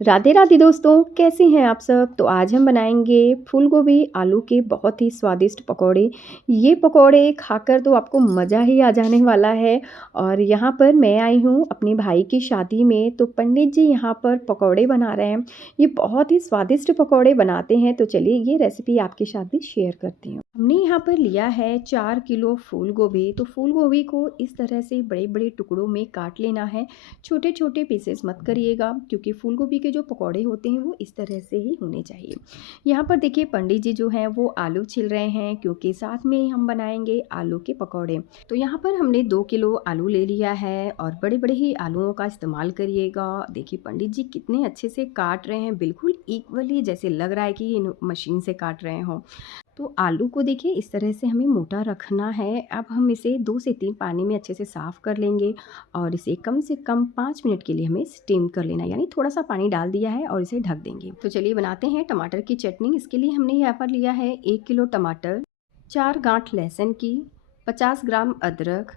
राधे राधे दोस्तों, कैसे हैं आप सब। तो आज हम बनाएंगे फूल गोभी आलू के बहुत ही स्वादिष्ट पकौड़े। ये पकौड़े खाकर तो आपको मज़ा ही आ जाने वाला है। और यहाँ पर मैं आई हूँ अपने भाई की शादी में, तो पंडित जी यहाँ पर पकौड़े बना रहे हैं। ये बहुत ही स्वादिष्ट पकौड़े बनाते हैं। तो चलिए ये रेसिपी आपके साथ भी शेयर करती हूँ। हमने यहाँ पर लिया है 4 किलो फूल गोभी। तो फूल गोभी को इस तरह से बड़े बड़े टुकड़ों में काट लेना है। छोटे छोटे पीसेस मत करिएगा, क्योंकि फूल गोभी के जो पकौड़े होते हैं वो इस तरह से ही होने चाहिए। यहाँ पर देखिए पंडित जी जो हैं वो आलू छिल रहे हैं, क्योंकि साथ में हम बनाएंगे आलू के पकौड़े। तो यहाँ पर हमने 2 किलो आलू ले लिया है और बड़े बड़े ही आलूओं का इस्तेमाल करिएगा। देखिए पंडित जी कितने अच्छे से काट रहे हैं, बिल्कुल इक्वली, जैसे लग रहा है कि ये मशीन से काट रहे हों। तो आलू को देखिए इस तरह से हमें मोटा रखना है। अब हम इसे 2 से 3 पानी में अच्छे से साफ़ कर लेंगे और इसे कम से कम 5 मिनट के लिए हमें स्टीम कर लेना है, यानी थोड़ा सा पानी डाल दिया है और इसे ढक देंगे। तो चलिए बनाते हैं टमाटर की चटनी। इसके लिए हमने यहाँ पर लिया है 1 किलो टमाटर, 4 गांठ लहसुन की, 50 ग्राम अदरक।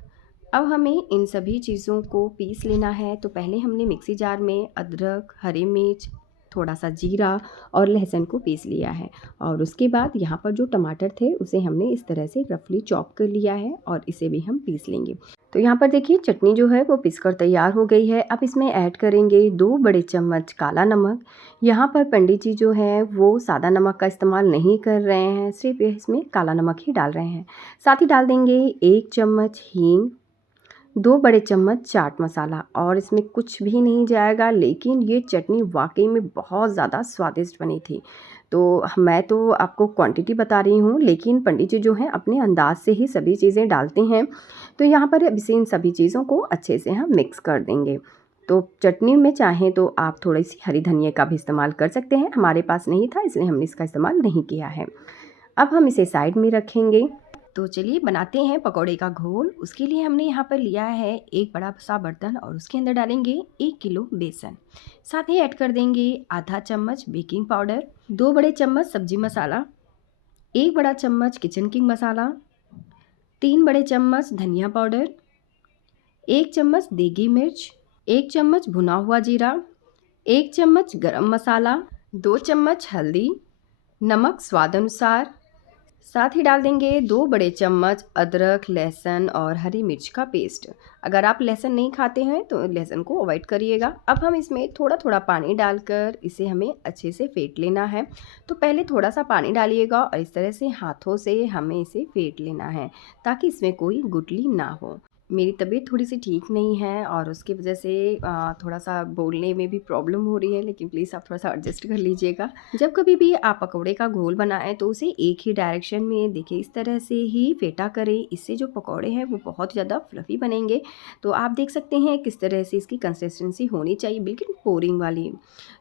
अब हमें इन सभी चीज़ों को पीस लेना है। तो पहले हमने मिक्सी जार में अदरक, हरी मिर्च, थोड़ा सा जीरा और लहसुन को पीस लिया है। और उसके बाद यहाँ पर जो टमाटर थे उसे हमने इस तरह से रफली चॉप कर लिया है और इसे भी हम पीस लेंगे। तो यहाँ पर देखिए चटनी जो है वो पीसकर तैयार हो गई है। अब इसमें ऐड करेंगे 2 बड़े चम्मच काला नमक। यहाँ पर पंडित जी जो है वो सादा नमक का इस्तेमाल नहीं कर रहे हैं, सिर्फ इसमें काला नमक ही डाल रहे हैं। साथ ही डाल देंगे 1 चम्मच हींग, 2 बड़े चम्मच चाट मसाला। और इसमें कुछ भी नहीं जाएगा, लेकिन ये चटनी वाकई में बहुत ज़्यादा स्वादिष्ट बनी थी। तो मैं तो आपको क्वांटिटी बता रही हूँ, लेकिन पंडित जी जो हैं अपने अंदाज से ही सभी चीज़ें डालते हैं। तो यहाँ पर अब इसे इन सभी चीज़ों को अच्छे से हम मिक्स कर देंगे। तो चटनी में चाहें तो आप थोड़ी सी हरी धनिया का भी इस्तेमाल कर सकते हैं। हमारे पास नहीं था इसलिए हमने इसका इस्तेमाल नहीं किया है। अब हम इसे साइड में रखेंगे। तो चलिए बनाते हैं पकौड़े का घोल। उसके लिए हमने यहाँ पर लिया है एक बड़ा सा बर्तन और उसके अंदर डालेंगे 1 किलो बेसन। साथ ही ऐड कर देंगे आधा चम्मच बेकिंग पाउडर, 2 बड़े चम्मच सब्जी मसाला, 1 बड़ा चम्मच किचन किंग मसाला, 3 बड़े चम्मच धनिया पाउडर, 1 चम्मच देगी मिर्च, 1 चम्मच भुना हुआ जीरा, 1 चम्मच गरम मसाला, 2 चम्मच हल्दी, नमक स्वाद अनुसार। साथ ही डाल देंगे 2 बड़े चम्मच अदरक, लहसुन और हरी मिर्च का पेस्ट। अगर आप लहसुन नहीं खाते हैं तो लहसुन को अवॉइड करिएगा। अब हम इसमें थोड़ा थोड़ा पानी डालकर इसे हमें अच्छे से फेंट लेना है। तो पहले थोड़ा सा पानी डालिएगा और इस तरह से हाथों से हमें इसे फेंट लेना है, ताकि इसमें कोई गुठली ना हो। मेरी तबीयत थोड़ी सी ठीक नहीं है और उसकी वजह से थोड़ा सा बोलने में भी प्रॉब्लम हो रही है, लेकिन प्लीज़ आप थोड़ा सा एडजस्ट कर लीजिएगा। जब कभी भी आप पकौड़े का घोल बनाएं तो उसे एक ही डायरेक्शन में देखिए इस तरह से ही फेंटा करें। इससे जो पकौड़े हैं वो बहुत ज़्यादा फ्लफ़ी बनेंगे। तो आप देख सकते हैं किस तरह से इसकी कंसिस्टेंसी होनी चाहिए, बिल्कुल पोरिंग वाली।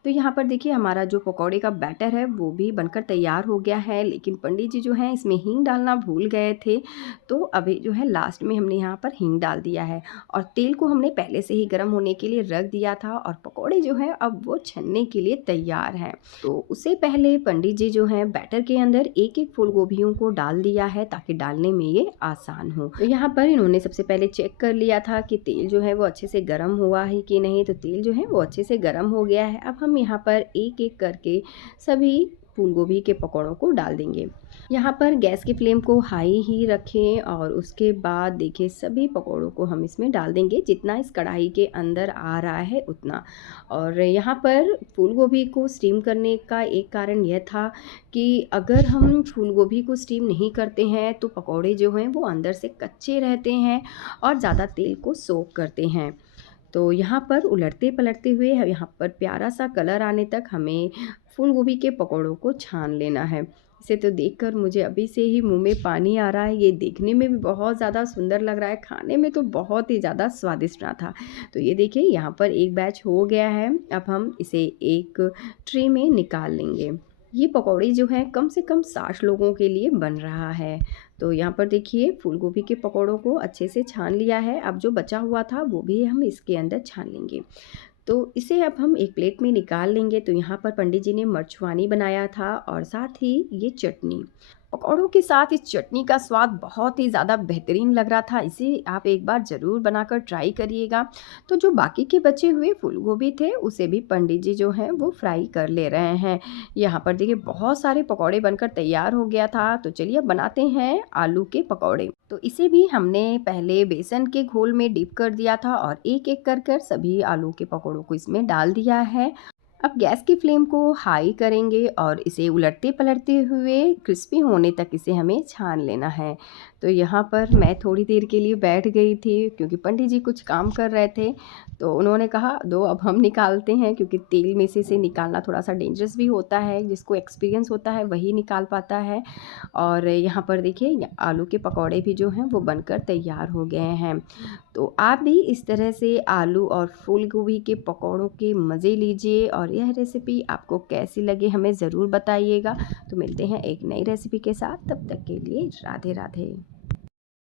तो यहाँ पर देखिए हमारा जो पकौड़े का बैटर है वो भी बनकर तैयार हो गया है, लेकिन पंडित जी जो हैं इसमें हींग डालना भूल गए थे। तो अभी जो है लास्ट में हमने यहाँ पर हींग डाल दिया है और तेल को हमने पहले से ही गर्म होने के लिए रख दिया था और पकौड़े जो हैं अब वो छनने के लिए तैयार हैं। तो उससे पहले पंडित जी जो हैं बैटर के अंदर एक एक फूल गोभियों को डाल दिया है, ताकि डालने में ये आसान हो। तो यहाँ पर इन्होंने सबसे पहले चेक कर लिया था कि तेल जो है वो अच्छे से गर्म हुआ है कि नहीं। तो तेल जो है वो अच्छे से गर्म हो गया है। अब हम यहाँ पर एक एक करके सभी फूल गोभी के पकौड़ों को डाल देंगे। यहाँ पर गैस की फ्लेम को हाई ही रखें और उसके बाद देखिए सभी पकौड़ों को हम इसमें डाल देंगे, जितना इस कढ़ाई के अंदर आ रहा है उतना। और यहाँ पर फूल गोभी को स्टीम करने का एक कारण यह था कि अगर हम फूल गोभी को स्टीम नहीं करते हैं तो पकौड़े जो हैं वो अंदर से कच्चे रहते हैं और ज़्यादा तेल को सोख करते हैं। तो यहाँ पर उलटते पलटते हुए यहाँ पर प्यारा सा कलर आने तक हमें फूल गोभी के पकौड़ों को छान लेना है। इसे तो देखकर मुझे अभी से ही मुंह में पानी आ रहा है। ये देखने में भी बहुत ज़्यादा सुंदर लग रहा है, खाने में तो बहुत ही ज़्यादा स्वादिष्ट रहा था। तो ये देखिए यहाँ पर एक बैच हो गया है। अब हम इसे एक ट्रे में निकाल लेंगे। ये पकौड़े जो हैं कम से कम 60 लोगों के लिए बन रहा है। तो यहाँ पर देखिए फूल गोभी के पकौड़ों को अच्छे से छान लिया है। अब जो बचा हुआ था वो भी हम इसके अंदर छान लेंगे। तो इसे अब हम एक प्लेट में निकाल लेंगे। तो यहाँ पर पंडित जी ने मर्चवानी बनाया था और साथ ही ये चटनी। पकौड़ों के साथ इस चटनी का स्वाद बहुत ही ज़्यादा बेहतरीन लग रहा था। इसे आप एक बार ज़रूर बनाकर ट्राई करिएगा। तो जो बाकी के बचे हुए फूल गोभी थे उसे भी पंडित जी जो हैं वो फ्राई कर ले रहे हैं। यहाँ पर देखिए बहुत सारे पकौड़े बनकर तैयार हो गया था। तो चलिए अब बनाते हैं आलू के पकौड़े। तो इसे भी हमने पहले बेसन के घोल में डिप कर दिया था और एक-एक कर सभी आलू के पकौड़ों को इसमें डाल दिया है। अब गैस की फ्लेम को हाई करेंगे और इसे उलटते-पलटते हुए क्रिस्पी होने तक इसे हमें छान लेना है। तो यहाँ पर मैं थोड़ी देर के लिए बैठ गई थी क्योंकि पंडित जी कुछ काम कर रहे थे। तो उन्होंने कहा दो अब हम निकालते हैं, क्योंकि तेल में से इसे निकालना थोड़ा-सा डेंजरस भी होता है, जिसको एक्सपीरियंस होता है वही निकाल पाता है। और यहाँ पर देखिए आलू के पकौड़े भी जो हैं वो बनकर तैयार हो गए हैं। तो आप भी इस तरह से आलू और फूल गोभी के पकौड़ों के मज़े लीजिए और यह रेसिपी आपको कैसी लगी हमें ज़रूर बताइएगा। तो मिलते हैं एक नई रेसिपी के साथ, तब तक के लिए राधे राधे।